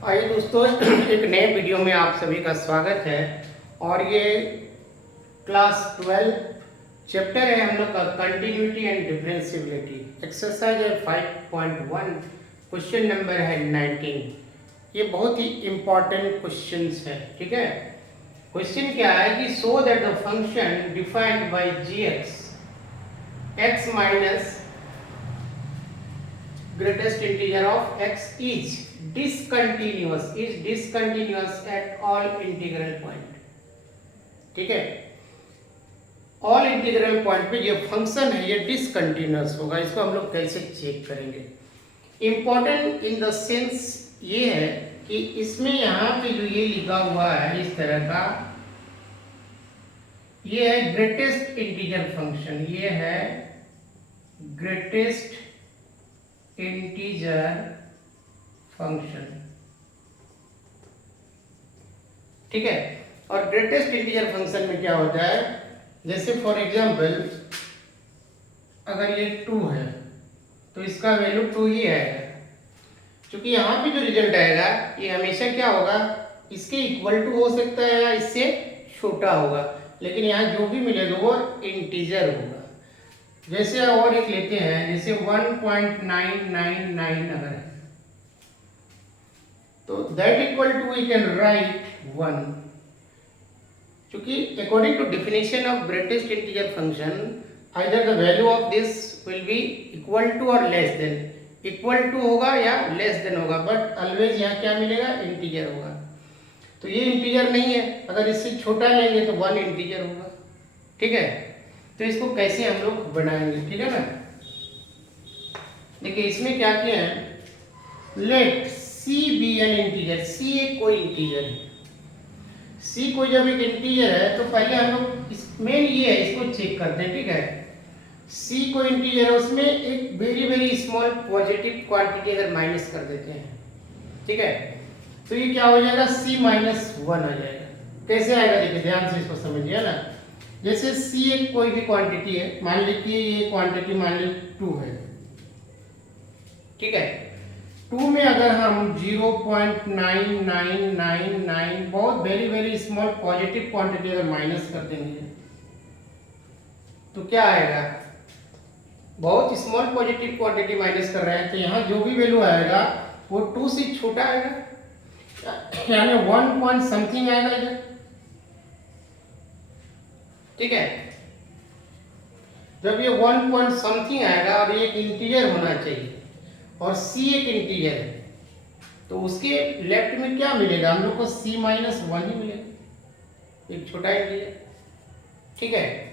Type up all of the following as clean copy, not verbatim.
आइए दोस्तों, एक नए वीडियो में आप सभी का स्वागत है। और ये क्लास 12 चैप्टर है हम लोग का कंटिन्यूटी एंड डिफरेंशिएबिलिटी। एक्सरसाइज है 5.1, क्वेश्चन नंबर है 19। ये बहुत ही इम्पॉर्टेंट क्वेश्चंस है, ठीक है। क्वेश्चन क्या है कि so that the function defined by g x minus greatest integer of x is discontinuous at all integral point। ठीक है, ऑल इंटीग्रल पॉइंट पे ये फंक्शन है ये डिसकंटिन्यूअस होगा। इसको हम लोग कैसे चेक करेंगे? इंपॉर्टेंट इन द सेंस ये है कि इसमें यहाँ पे जो ये लिखा हुआ है इस तरह का, ये है ग्रेटेस्ट इंटीजर फंक्शन, ये है ग्रेटेस्ट इंटीजर फंक्शन, ठीक है। और ग्रेटेस्ट इंटीजर फंक्शन में क्या होता है, जैसे फॉर एग्जांपल अगर ये 2 है तो इसका वैल्यू 2 ही आएगा, क्योंकि यहाँ पे जो रिजल्ट आएगा ये हमेशा क्या होगा, इसके इक्वल टू हो सकता है या इससे छोटा होगा, लेकिन यहाँ जो भी मिलेगा वो इंटीजर होगा। जैसे और एक लेते हैं, जैसे 1.999 अगर है तो that equal to we can write 1, क्योंकि according to definition of greatest integer function either the value of this will be equal to और लेस देन, इक्वल टू होगा या लेस देन होगा, बट ऑलवेज यहाँ क्या मिलेगा, इंटीजर होगा। तो ये इंटीजर नहीं है, अगर इससे छोटा लेंगे तो 1 इंटीजर होगा, ठीक है। तो इसको कैसे हम लोग बनाएंगे, ठीक है ना। देखिए इसमें क्या किया है, let c be an integer, c एक कोई इंटीजर है, सी कोई जब एक इंटीजर है तो पहले हम लोग मेन ये है इसको चेक करते हैं, ठीक है। सी कोई इंटीजर है, उसमें एक very very small positive quantity अगर माइनस कर देते हैं, ठीक है, तो ये क्या हो जाएगा, सी माइनस 1 आ जाएगा। कैसे आएगा देखिए ध्यान से इसको समझिए ना। जैसे c एक कोई भी क्वांटिटी है, मान लीजिए ये क्वांटिटी मान लीजिए 2 है, ठीक है। 2 में अगर हम 0.9999 बहुत very very small positive quantity अगर माइनस कर देंगे तो क्या आएगा, बहुत स्मॉल पॉजिटिव क्वांटिटी माइनस कर रहे हैं तो यहाँ जो भी वैल्यू आएगा वो 2 से छोटा आएगा, यानी 1 पॉइंट समथिंग आएगा इधर, ठीक है। जब ये 1 पॉइंट समथिंग आएगा और ये एक इंटीजर होना चाहिए और c एक इंटीजर है तो उसके लेफ्ट में क्या मिलेगा, हम लोग को c माइनस 1 ही मिलेगा, एक छोटा इंटीजर, ठीक है।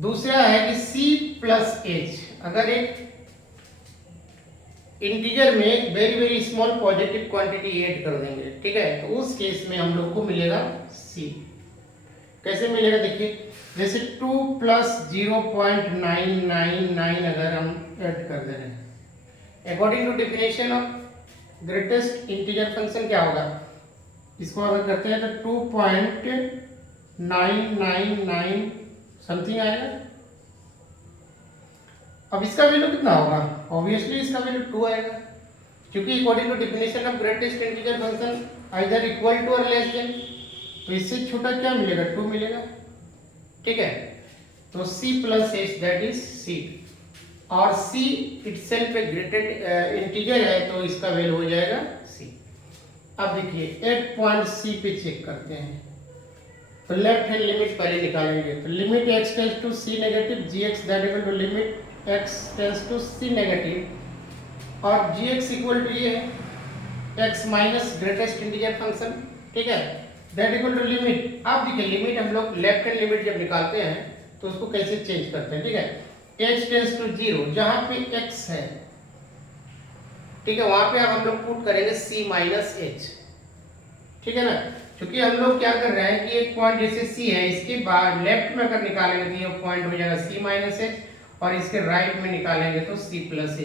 दूसरा है कि c प्लस h, अगर एक इंटीजर में very very small positive quantity add कर देंगे, ठीक है, तो उस केस में हम लोग को मिलेगा c। कैसे मिलेगा देखिए, जैसे 2 प्लस 0.999 अगर हम ऐड कर दे रहे हैं, according to definition of greatest integer function क्या होगा, इसको अगर करते हैं तो 2.999 समथिंग आएगा। अब इसका वैल्यू कितना होगा, ऑब्वियसली इसका वैल्यू 2 आएगा, क्योंकि according to definition of greatest integer function either equal to और लेस देन, तो इससे छोटा क्या मिलेगा, 2 मिलेगा, ठीक है। तो c plus h that is c, और c इटसेल्फ एक ग्रेटेड इंटीजर है तो इसका वैल्यू हो जाएगा c। अब देखिए एट पॉइंट c पे चेक करते हैं, तो लेफ्ट हैंड लिमिट पहले निकालेंगे, तो limit x tends to c negative gx that equal to limit x tends to c negative, और gx इक्वल टू ये है x minus greatest integer function, ठीक है, दैट इक्वल टू लिमिट। अब देखिए लिमिट हम लोग लेफ्ट हैंड लिमिट जब निकालते हैं तो उसको कैसे चेंज करते हैं, ठीक है। h टेंड्स टू 0, जहां पे x है, ठीक है, वहां पे अब हम लोग पुट करेंगे c माइनस h, ठीक है ना, क्योंकि हम लोग क्या कर रहे हैं कि एक पॉइंट जैसे c है, इसके बाद लेफ्ट में अगर निकालेंगे तो ये पॉइंट हो जाएगा c माइनस h, और इसके राइट में निकालेंगे तो c प्लस h,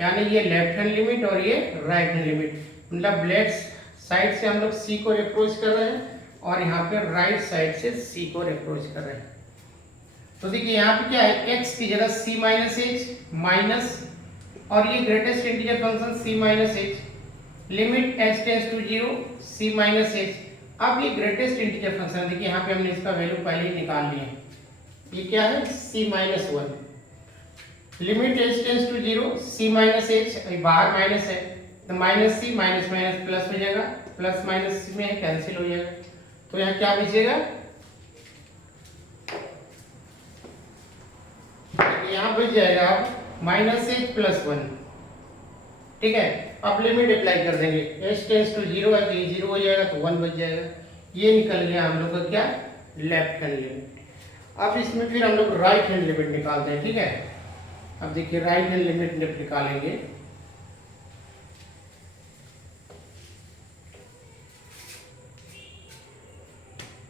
यानी ये लेफ्ट हैंड लिमिट और ये राइट हैंड लिमिट, मतलब लेफ्ट साइड से हम लोग c को अप्रोच कर रहे हैं और यहाँ पे राइट साइड से c को अप्रोच कर रहे हैं। तो देखिए यहाँ पे क्या है, x की जगह c माइनस h माइनस और ये greatest integer function c minus h, limit h tends to 0 c minus h. अब ये ग्रेटेस्ट इंटीजर फंक्शन है, देखिए यहाँ पे हमने इसका वैल्यू पहले ही निकाल लिया है, ये क्या है c minus one, limit h tends to 0 c minus h, बाहर माइनस है तो minus c minus minus plus हो जाएगा, प्लस माइनस में है कैंसिल हो जाएगा, तो यहाँ क्या बचेगा, यहाँ बच जाएगा अब माइनस एच प्लस वन। ठीक है, अब लिमिट अप्लाई कर देंगे, h टेंस टू 0 है तो ये 0 हो जाएगा तो 1 बच जाएगा, ये निकल गया हम लोग का क्या लेफ्ट हैंड लिमिट। अब इसमें फिर हम लोग राइट हैंड लिमिट निकालते हैं। ठीक है, अब देखिए राइट हैंड लिमिट निकालेंगे,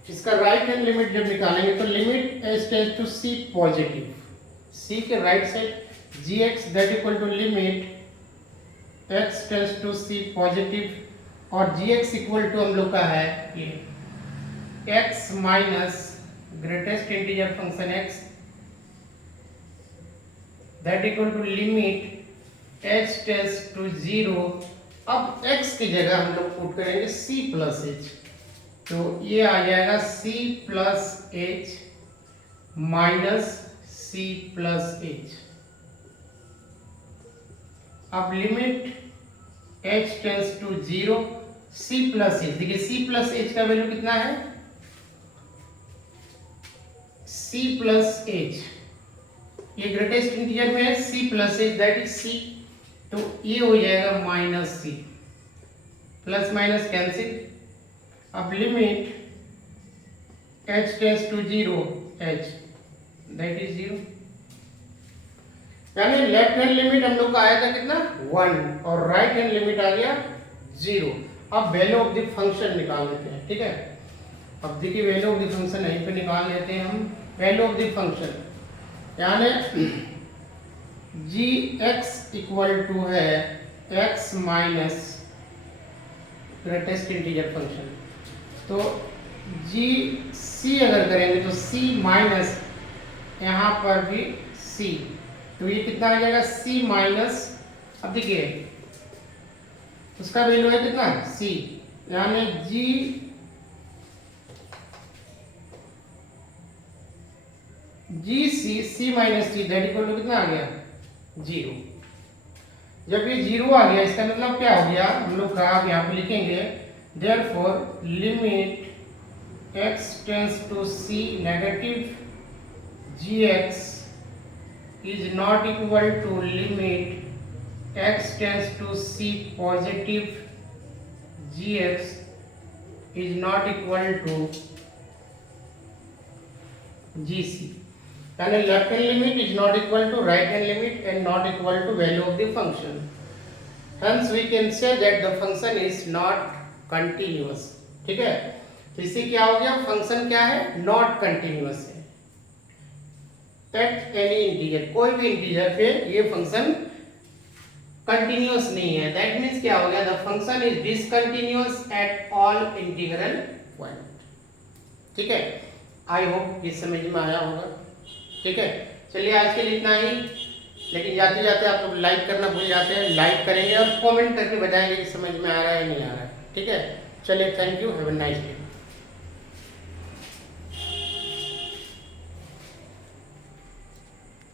इसका राइट हैंड लिमिट जब निकालेंगे तो limit h tends to c positive, c के right side gx that equal to limit x tends to c positive और gx इक्वल टू हम लोग का है ये x minus greatest integer function x that equal to limit h tends to 0। अब x की जगह हम लोग पुट करेंगे c प्लस h, तो ये आ जाएगा c plus h minus c plus h. अब limit h tends to 0 c plus h, देखिए c प्लस एच का वैल्यू कितना है c प्लस एच, ये ग्रेटेस्ट इंटीजर में है c plus h that is c, तो ये हो जाएगा minus c, plus minus cancel. अब limit h tends to 0 h that is 0, यानी लेफ्ट हैंड लिमिट हम लोग का आया था कितना 1 और राइट हैंड लिमिट आ गया 0। अब वैल्यू ऑफ द फंक्शन निकाल लेते हैं। ठीक है, अब देखिए वैल्यू ऑफ द फंक्शन यहीं पे निकाल लेते हैं हम, वैल्यू ऑफ द फंक्शन यानी gx इक्वल टू है x minus greatest integer function, तो c अगर करेंगे तो c माइनस यहाँ पर भी c, तो ये कितना आ जाएगा c माइनस, अब देखिए उसका वैल्यू है कितना c, यानी c minus c that equal to कितना आ गया 0। जब ये 0 आ गया इसका मतलब क्या हो गया, हम लोग का यहाँ पे लिखेंगे therefore limit x tends to c negative gx is not equal to limit x tends to c positive gx is not equal to gc, यानी left hand limit is not equal to right hand limit and not equal to value of the function, hence we can say that the function is not continuous। ठीक है, तो इससे क्या हो गया, function क्या है नॉट कंटिन्यूअस है एट एनी इंटीजर, कोई भी इंटीजर पे ये फंक्शन कंटिन्यूअस नहीं है, दैट मींस क्या हो गया the function is discontinuous at all integral point. ठीक है, आई होप ये समझ में आया होगा। ठीक है, चलिए आज के लिए इतना ही, लेकिन जाते जाते आप लोग लाइक करना भूल जाते हैं, लाइक करेंगे और कमेंट करके बताएंगे कि समझ में आ रहा है या नहीं आ रहा है। ठीक है, चलिए thank you, have a nice day.